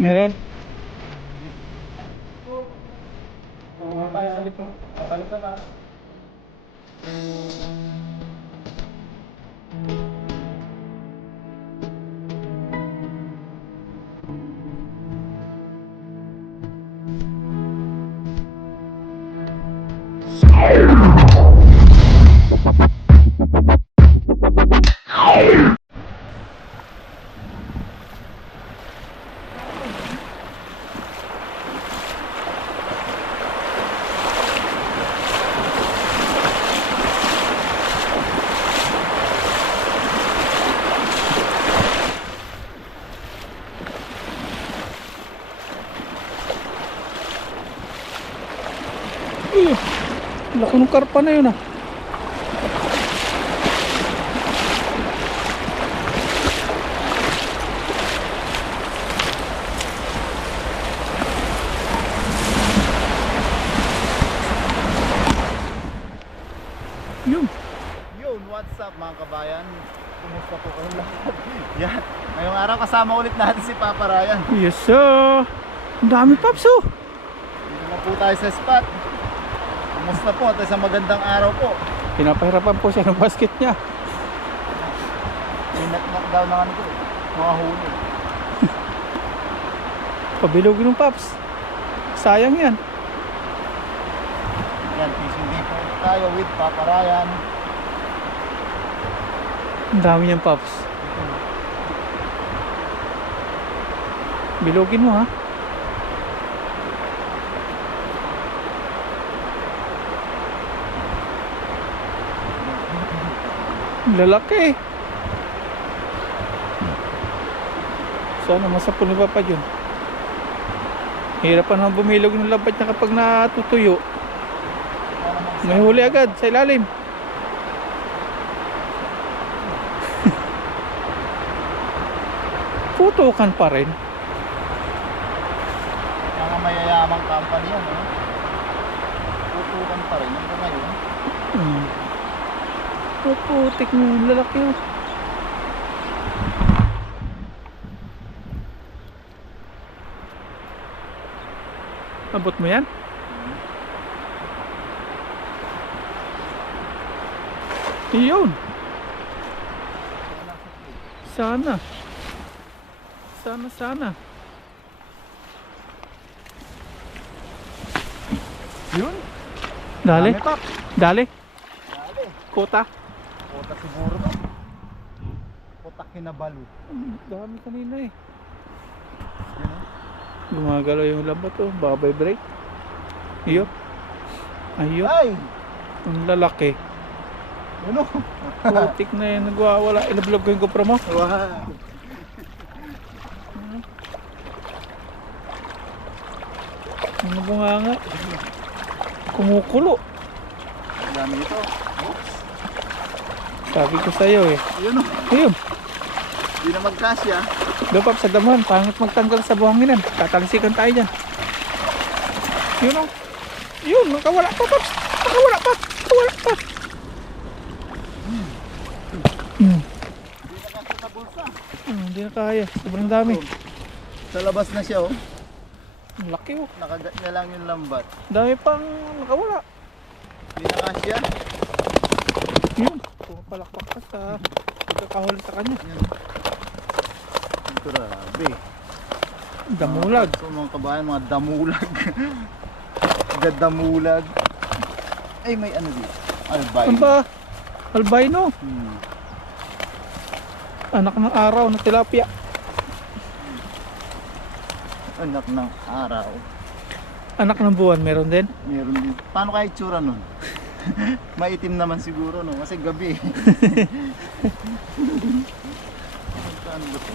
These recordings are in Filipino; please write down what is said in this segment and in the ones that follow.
Meron. Papalit mo. Papalit na ba? Laki ng karpa na yun ah. Yun. Yun, what's up mga kabayan? Kumusta po kayong lahat? Yan, ngayong araw kasama ulit natin si Papa Ryan. Yes sir. Ang dami paps oh. Dito na po tayo sa spot. Kumusta po? At isang magandang araw po. Pinapahirapan po siya ng basket niya. Knock down na ano po, mga huli. Pabilogin ng paps. Sayang yan. Yan, fishing day po tayo with Papa Ryan. Ang dami niyang paps. Bilogin mo ha. Lalaki. Sana masapon ni Papa yun. Hirapan naman bumilog ng lambat niya kapag natutuyo. May huli agad sa ilalim. Putukan pa rin. Mga mayayamang company yan, eh. Tutukan pa rin hanggang ngayon. Oh, putik mo yung lalaki oh. Abot mo yan? Iyon. Sana. Sana. Yun? Dali. Dami, Pap. Dali. Dali. Kota. Kota siguro to. Kota kinabalu. Dami kanina eh. Yun, oh. Gumagalaw yung lambat oh. Baka break. Iyo. Ayun. Ay! Ang lalaki. Ano? Putik na yan. Nagwawala. Ilablog ko yung GoPro mo. Wow! Ano bunga nga? Kumukulo. Ang dami ito. Oops. Sabi ko sa'yo eh. Yun, oh. Ayun. Hindi na magkasya. Dapap sa damuhan. Pangit magtanggal sa buhanginan. Tatalsikan tayo dyan. Yun o. Yun. Nakawala pa paps. Nakawala pa. Hindi na kasya sa bulsa. Hindi na kaya. Sobrang dami. Sa labas na siya, oh. Ang laki oh. Nakagat niya lang yung lambat. Dami pang nakawala. Hindi na kasya. Yun. Pumapalakpak ka sa pagkakahuli sa kanya. Grabe. Damulag. So mga kabayan, mga damulag. Gadamulag. Ay, may ano dito. Albino. Ano ba? Albino. Anak ng araw na tilapia. Anak ng araw. Anak ng buwan. Meron din. Meron din. Paano kaya itsura nun? Maitim naman siguro, no? Kasi gabi. Saan ba ito?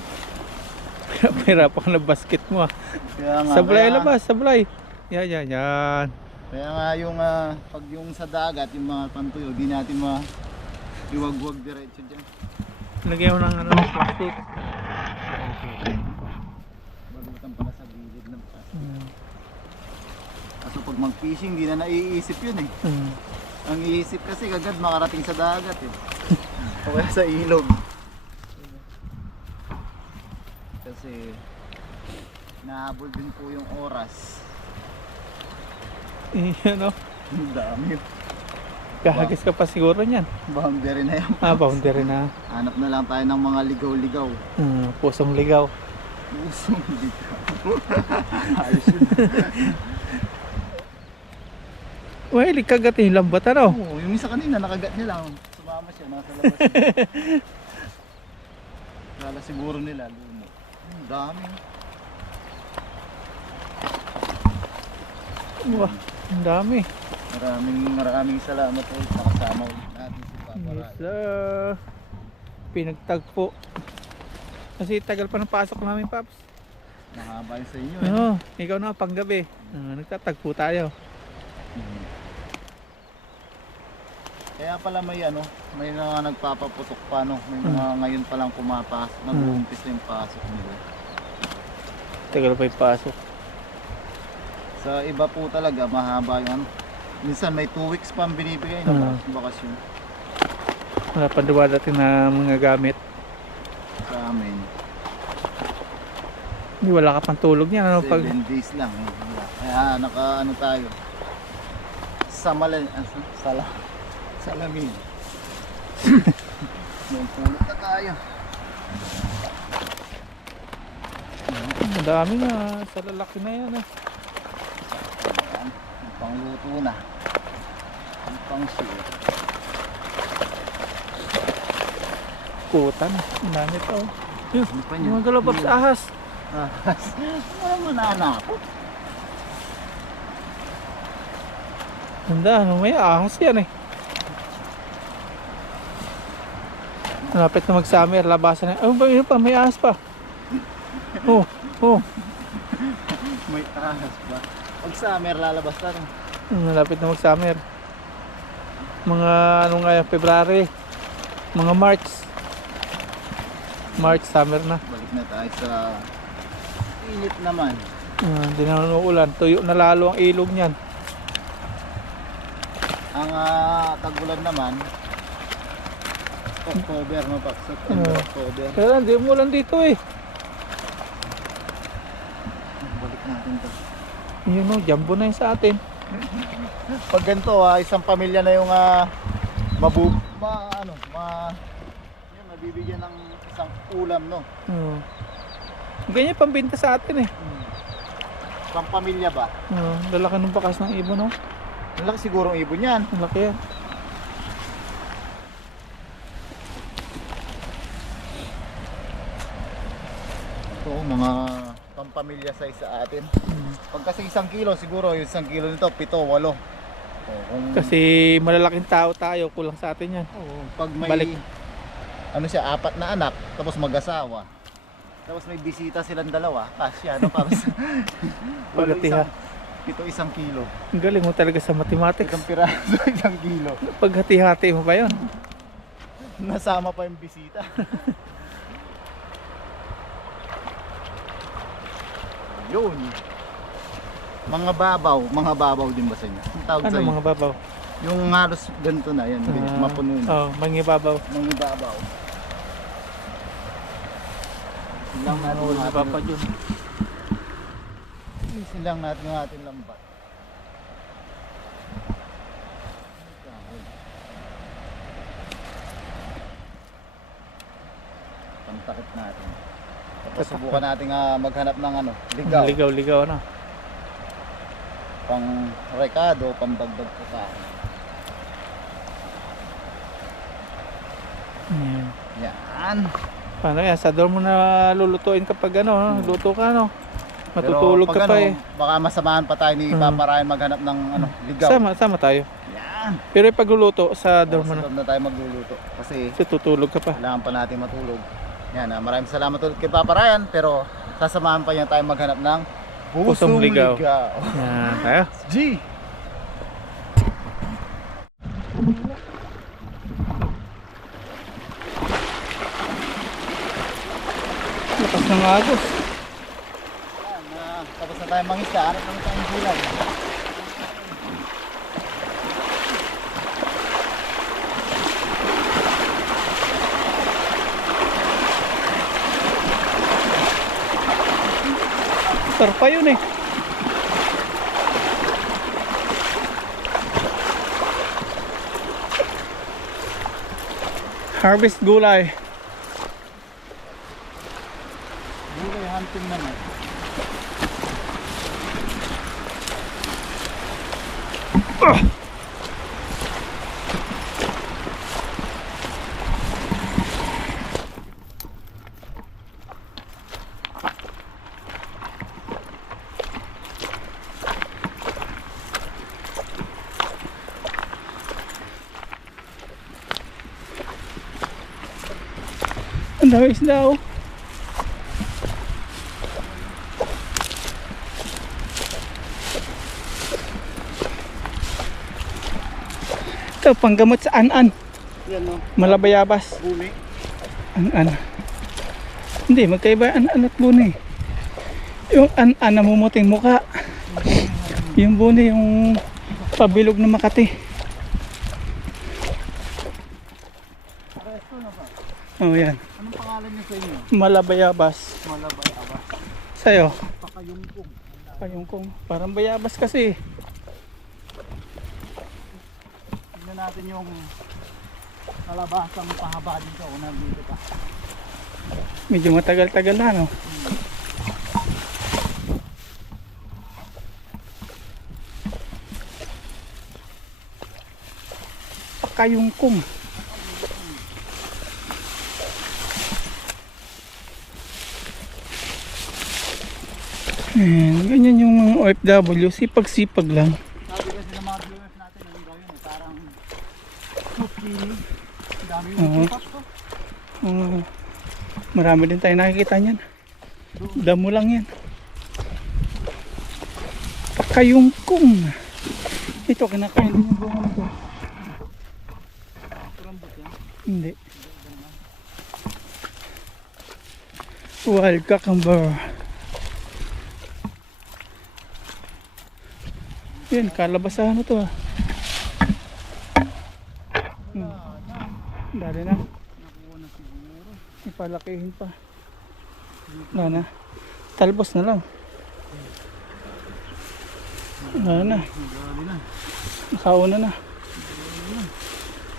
Pahirapan ka na basket mo ah. Kaya nga, Sablay kaya- labas. Sablay. Yan. Kaya nga yung pag yung sa dagat, yung mga pantuyo, di natin iwagwag diretso dyan. Lagyan mo ng plastic. Balutan pala sa gilid ng plastic. Kaso pag mag-fishing, di na naiisip yun eh. Ang iisip kasi agad makarating sa dagat eh. O kaya sa ilog. Kasi Nahabol din po yung oras. Yan o. Ang dami. Kahagis ka pa siguro niyan. Boundary na yan. Boundary na. Hanap na lang tayo ng mga ligaw-ligaw. Pusong ligaw. Pusong ligaw. Ayos yun. Well, kagat yung lambat ano? Oo, yung isa kanina nakagat niya lang. Sumama siya, nasa labas niya. Kala siguro nila, lumo. Ang dami. Wah, ang dami. Maraming salamat po sa kasama natin si Papa Yes, Ray. pinagtagpo. Kasi tagal pa ng pasok namin, Paps. Mahaba yun sa inyo. Oo, ikaw na panggabi. Nagtatagpo tayo. Kaya pala may mga nagpapaputok pa may mga ngayon pa lang pumapasok, nag-uumpis na yung pasok nila. Tagal pa yung pasok. Sa iba po talaga mahaba yung minsan may 2 weeks pa ang binibigay na bakasyon. Wala pa dumadating na mga gamit. Sa amin Hindi, wala ka pang tulog niyan. 7 days lang kaya tayo salamin. May pulot na tayo. Madami na. Sa lalaki na yan. Ayan, ang pangluto na. Ang pang-share. Kutan. Ang dami pa. Ano pa niya? Mga galapap sa ahas. Ano mo na anak? Ganda, may ahas yan eh. Malapit na mag-summer, labasan na. Ano pa, may ahas pa. Oh. May ahas ba? Pag summer lalabas na. Malapit na mag-summer. Mga February. Mga March, summer na. Balik na tayo sa init naman. Hindi na uulan. Tuyo na lalo ang ilog niyan. Ang tag-ulan naman October, September, October. Kaya hindi umulan dito eh. Balik natin to. Yun o, jumbo na yun sa atin. Pag ganito isang pamilya na yung yun, nabibigyan ng isang ulam, no? Ganyan pambinta sa atin eh. Pang pamilya ba? Lalaki ng bakas ng ibon no? Ang laki siguro ang ibon yan. Ang laki yan. Ito mga pampamilya size sa atin. Pag kasi 1 kilo siguro yung 1 kilo nito 7, 8. Kasi malalaking tao tayo, kulang sa atin yan. Pag may Balik. 4 na anak tapos mag-asawa. Tapos may bisita silang 2, kasya para sa Pagatiha. Ito 1 kilo. Ang galing mo talaga sa mathematics. Isang piraso 1 kilo. Paghati-hati mo ba yun? Nasama pa yung bisita. Yun. Mga babaw din ba sa inyo? Ang tawag sa inyo? Mga babaw? Yung halos ganito na yan, mapuno na. Mangibabaw. Mangibabaw. Silang natin yung ating yun. silang natin yung ating lambat. Pantakip natin. Tapos subukan natin maghanap ng ligaw. Ligaw, ano? Pang rekado, pambagdag ko sa akin. Yan. Paano yan? Sa dorm mo na lulutuin kapag luto ka matutulog ka pa eh. Baka masamahan pa tayo ni Papa Ryan maghanap ng ligaw. Sama tayo. Yan. Pero pagluluto sa dorm mo Sa dorm na tayo magluluto. Kasi tutulog ka pa. kailangan pa natin matulog. Yan, maraming salamat ulit kay Papa Ryan. Pero sasamahan pa niya tayo maghanap ng pusong ligaw. Yan, tayo. G! Lakas ng agos. Tapos na tayo mangisda. Hanap naman tayong gulay. Motor pa yun eh. Harvest gulay. Gulay hunting naman. Ang dami isda oh. Ito, panggamot sa an-an. Yan no. Malabayabas. Bumi. An-an. Hindi, magkaiba an-an at buni. Yung an-an namumuting muka. Yung buni, yung pabilog na Makati. Resto na ba? Oh, yan. Anong pangalan niya sa inyo? Malabayabas. Malabay aba. Sa'yo, Pakayungkong. payungkong. Parang bayabas kasi. Tignan natin yung kalabasang pahaba dito kung nandito pa. Medyo matagal-tagal na, no? Pakayungkong. Ayan, ganyan yung mga OFW, sipag-sipag lang. Sabi kasi ng mga viewers natin yung gawin eh, parang zucchini. Ang dami yung Oo. kipas ko. Marami din tayo nakikita niyan. Damo lang yan. Pakayungkong. Ito, kinakain din yung bunga nito. Kurambot yan. Hindi. Wild cucumber. Yan, kalabasahan na to ah. Dali na. Nakuha na siguro. Ipalakihin pa. Wala na. Talbos na lang. Wala na. Nagali na. Nakauna na.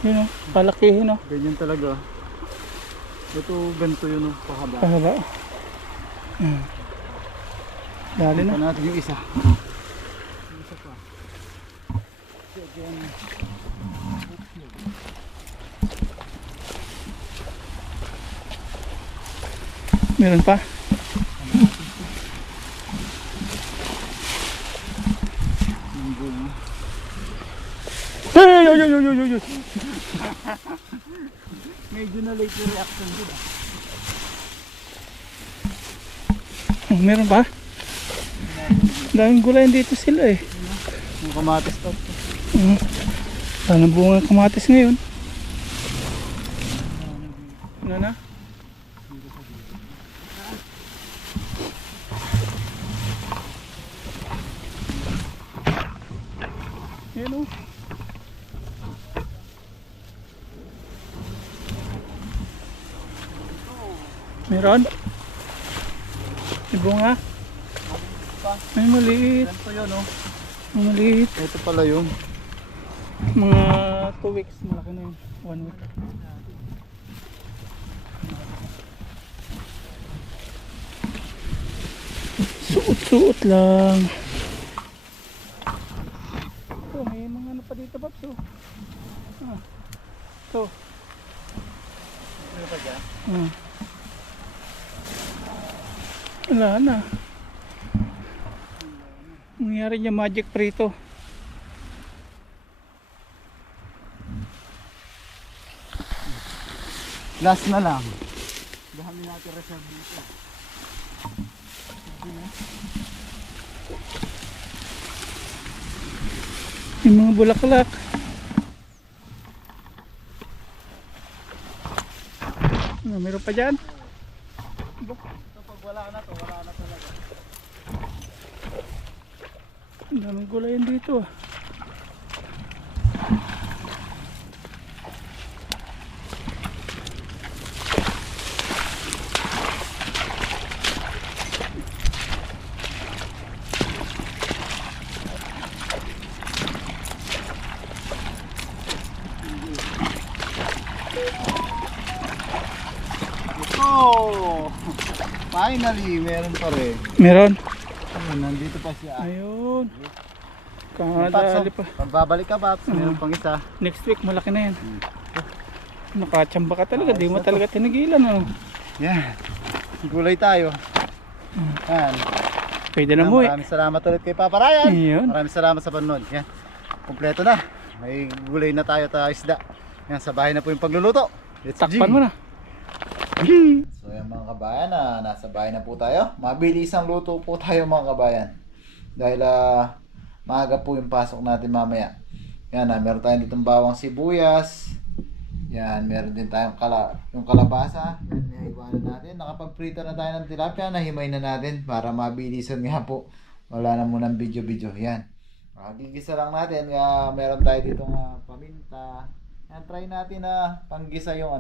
Yun o. Palakihin o. Ganyan talaga. Ito ganito yun oh, pahaba. Pahaba. Dali na. Ito natin yung isa. Yung isa pa. Again. Meron pa. Yung bunga. Ay, ay, ay, ay, ay, ay, ay. Medyo na late yung reaction din ah. Oh, meron pa. Daming gulayan dito sila eh. Yung kamatis pa. Parang bunga ng kamatis ngayon. Ano na? Yan o. Meron? May bunga? Ay maliit. Ganito yun oh. Ay maliit. Ito pala yun. Mga 2 weeks. Malaki na yun. 1 week. Suot-suot lang. Ito, may mga ano pa dito, Babs. Oh. Ah. Ito. Ano pa dyan? Ah. Wala na. Nangyari niya magic prito. Last na lang. Dahil natin reserve dito. Yung mga bulaklak. Ano, meron pa dyan? So pag wala na to, wala na talaga. Ang daming gulayan dito ah. Finally, meron pa rin. Meron. Ayun, nandito pa siya. Ayun. Paps, Kadali pa. pagbabalik ka, Paps, meron pang isa. Next week malaki na yan. Nakachamba ka talaga. Di mo talaga tinigilan. Ano? Yan. Gulay tayo. Yan. Pwede na mo eh. Maraming salamat ulit kay Papa Ryan. Ayun. Maraming salamat sa panonood. Yan. Kompleto na. May gulay na tayo at isda. Yan, sa bahay na po yung pagluluto. Let's Takpan mo na. So yan mga kabayan, nasa bahay na po tayo. Mabilisang luto po tayo mga kabayan. Dahil maaga po yung pasok natin mamaya. Yan, meron tayong ditong bawang sibuyas. Yan, meron din tayong yung kalabasa. Yan, naiwanan natin. Nakapag-prito na tayo ng tilapia. Nahimay na natin para mabilisan nga po. Wala na munang video-video. Yan. Gigisa lang natin. Meron tayo ditong paminta. Yan, try natin na panggisa yung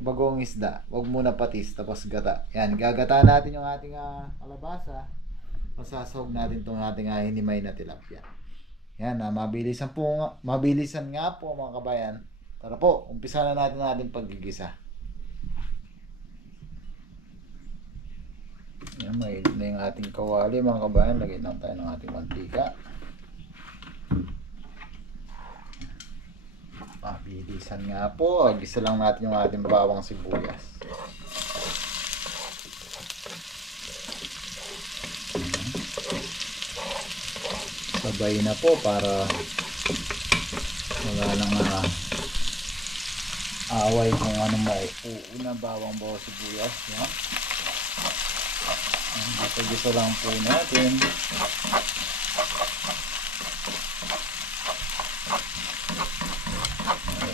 bagong isda. Huwag muna patis, tapos gata. Yan, gagata natin yung ating kalabasa. Pasasawag natin itong ating hinimay na tilapia. Yan, mabilisan nga po mga kabayan. Tara po, umpisa na natin ang ating paggigisa. Yan, mainit na yung ating kawali mga kabayan. Lagyan lang tayo ng ating mantika. Mabilisan nga po. Gisa lang natin yung ating bawang sibuyas. Sabay na po para wala nang away kung ano may una bawang sibuyas. Yan. Gisa lang po natin.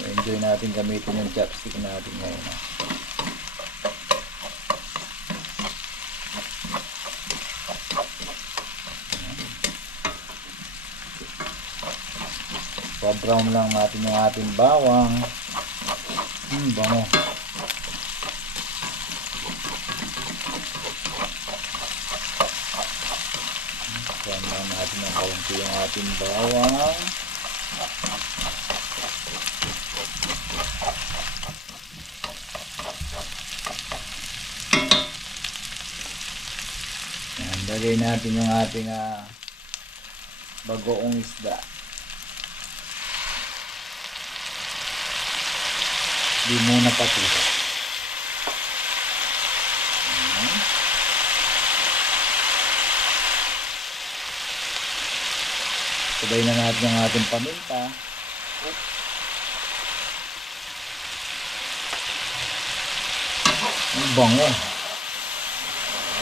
Enjoy natin gamitin yung chopstick natin ngayon. Pa-brown lang natin yung ating bawang. Bango. Brown lang natin ng kaunti yung ating bawang. Lagay natin yung ating bagoong isda. Di muna patis. Sabay na natin yung ating paminta. Ang bango.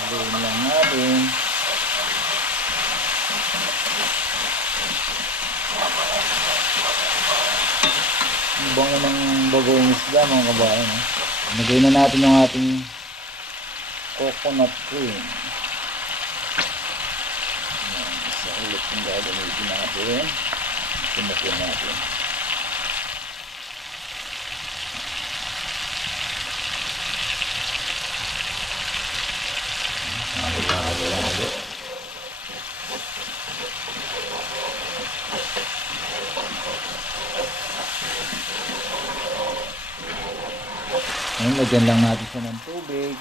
Lagyan lang natin. Ang bango ng bagong isda mga kabayan. Lagay na natin yung ating coconut cream. Isa ulit yung gagamitin natin. Tumukin natin. Ngayon, lagyan lang natin siya ng tubig.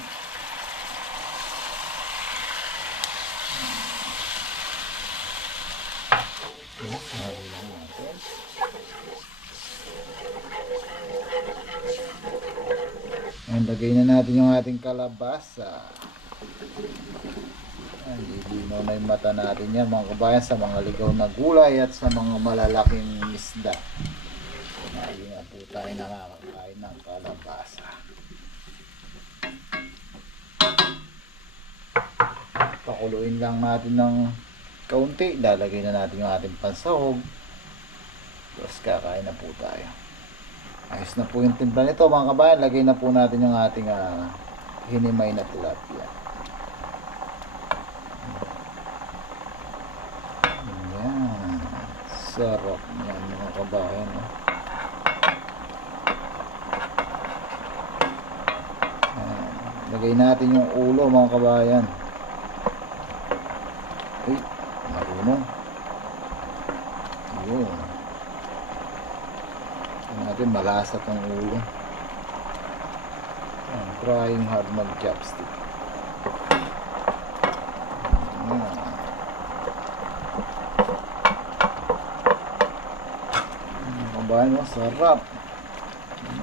Ngayon, lagay na natin yung ating kalabasa. Lilinaw na yung mata natin yan mga kabayan sa mga ligaw na gulay at sa mga malalaking isda. Lagi na po tayo nakakakain ng kalabasa. Pakuluin lang natin ng kaunti. Lalagay na natin yung ating pansahog. Tapos kakain na po tayo. Ayos na po yung timpla nito mga kabayan. Lagay na po natin yung ating hinimay na tilapia. Ayan. Sarap yan mga kabayan. Lagay natin yung ulo mga kabayan. Uy, marunong. Ayun. Ito natin malasa tong ulo. Trying hard mag-chopstick. Ayan. Kabayan mo, sarap.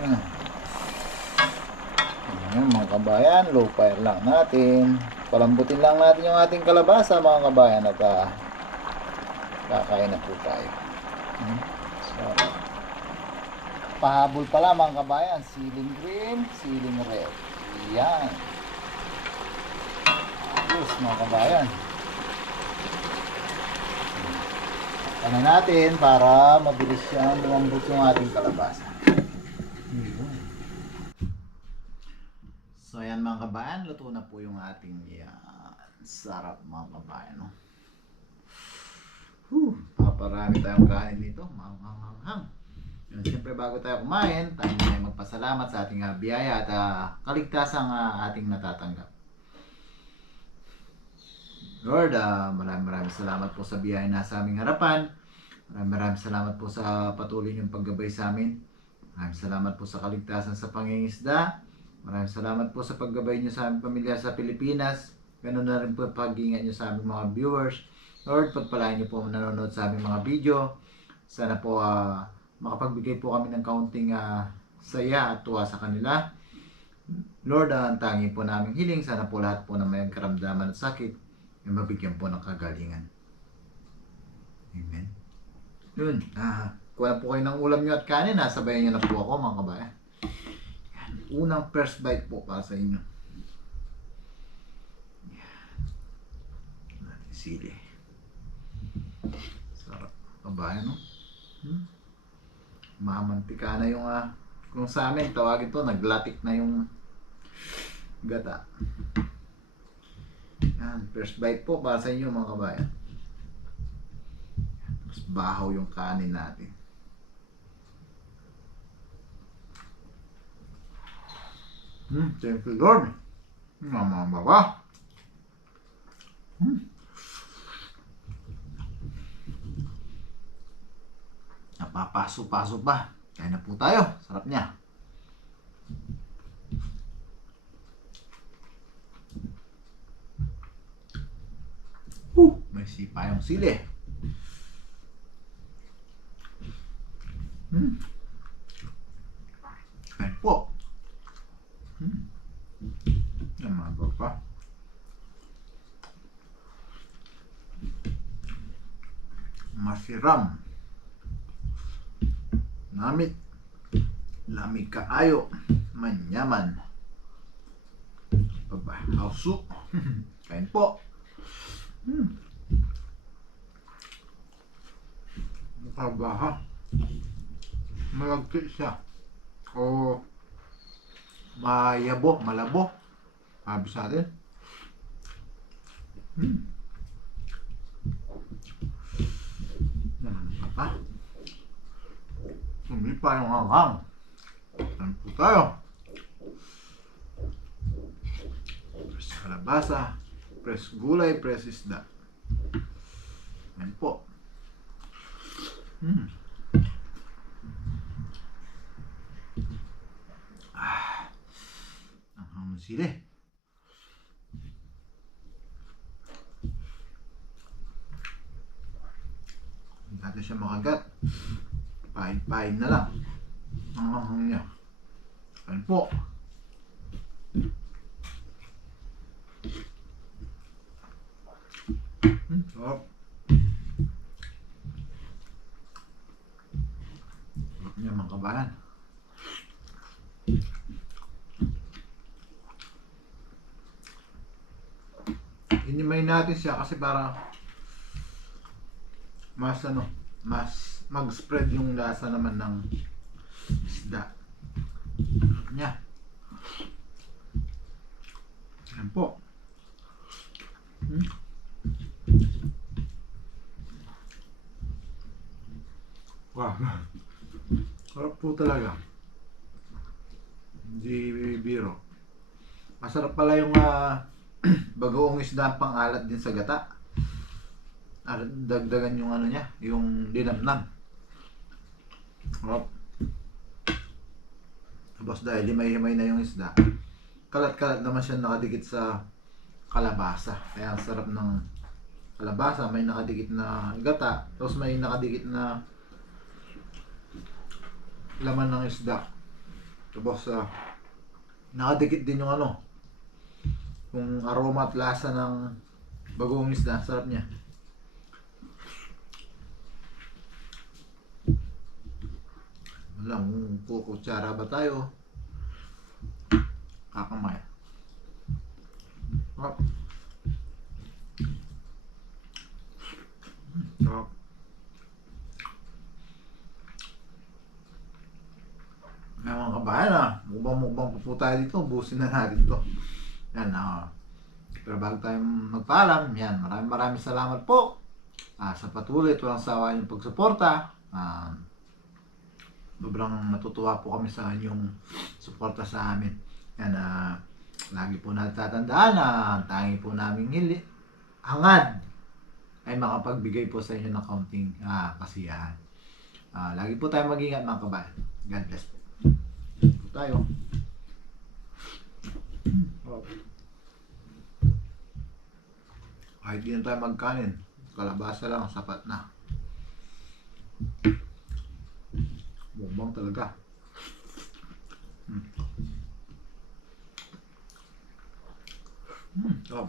Ayan. Ayan mga kabayan, low fire lang natin. Palambutin lang natin yung ating kalabasa mga kabayan at kakain na po tayo. Sarap. Pahabol pala mga kabayan, ceiling green, ceiling red. Yan. Ayos mga kabayan. Ano natin para mabilis siyang lumambot yung ating kalabasa. So ayan mga kabayan, luto na po yung ating sarap mga kabayan. No? Paparami tayong kain dito. Manghang. Siyempre bago tayo kumain, tayo ay magpasalamat sa ating biyaya at kaligtasang ating natatanggap. Lord, maraming salamat po sa biyaya na sa aming harapan. Maraming salamat po sa patuloy niyong paggabay sa amin. Maraming salamat po sa kaligtasan sa pangingisda. Maraming salamat po sa paggabay niyo sa aming pamilya sa Pilipinas. Ganun na rin po pag-iingat niyo sa aming mga viewers. Lord, pagpalain niyo po nanonood sa aming mga video. Sana po makapagbigay po kami ng kaunting saya at tuwa sa kanila. Lord, ang tangi po naming hiling, sana po lahat po na may karamdaman at sakit ay mabigyan po ng kagalingan. Amen. Yun, kuha po kayo ng ulam nyo at kanin, sabayan nyo na po ako mga kabayan. Yan, unang first bite po para sa inyo. Yan, sili. Sarap kabayan, no? Mamantika na yung kung sa amin tawagin to, naglatik na yung gata. Yan, first bite po para sa inyo mga kabayan. Mas bahaw yung kanin natin. Thank you Lord. Mga baba. Napapaso-paso pa. Kaya na po tayo. Sarap niya. May sipa yung sili. Ayan po. Yan mga baba. Masiram. Namit. Lamig kaayo. Manyaman. Baba. Hausu. Kain po. Makabaha. Malagkit siya. O mayabo, malabo. Sabi sa atin. Naman pa. Sumipa yung hanghang. Saan po tayo? Press kalabasa. Press gulay, press isda. Ayan po. Ang hamon sili. Hindi natin siya makagat. Pain-pain na lang. Ang hamon niya. Ayan po. Sarap. Sarap niya mga kabahan. Inimay natin siya kasi para mas mas mag-spread yung lasa naman ng isda. Sarap niya. Ayan po. Wow. Sarap po talaga. Hindi biro. Masarap pala yung bagoong isda pang alat din sa gata. Dagdagan yung ano niya, yung dinamnam. Sarap. Tapos dahil himay-himay na yung isda, kalat-kalat naman siya nakadikit sa kalabasa. Kaya ang sarap ng kalabasa, may nakadikit na gata, tapos may nakadikit na laman ng isda. Tapos nakadikit din yung ano, yung aroma at lasa ng bagoong isda. Sarap niya. Wala, kung kukutsara ba tayo, kakamay. Sarap. Sarap. Kaya mga kabayan, mukbang po tayo dito, ubusin na natin to. Yan, pero bago tayo magpaalam, yan, maraming salamat po sa patuloy at walang sawa yung pagsuporta. Sobrang natutuwa po kami sa inyong suporta sa amin. Yan, lagi po natin tatandaan na ang tangi po namin hangad ay makapagbigay po sa inyo ng kaunting kasiyahan. Lagi po tayo mag-ingat mga kabayan. God bless po. Po tayo. Kahit di na tayo magkanin, kalabasa lang, sapat na. Bumbang talaga. Sarap.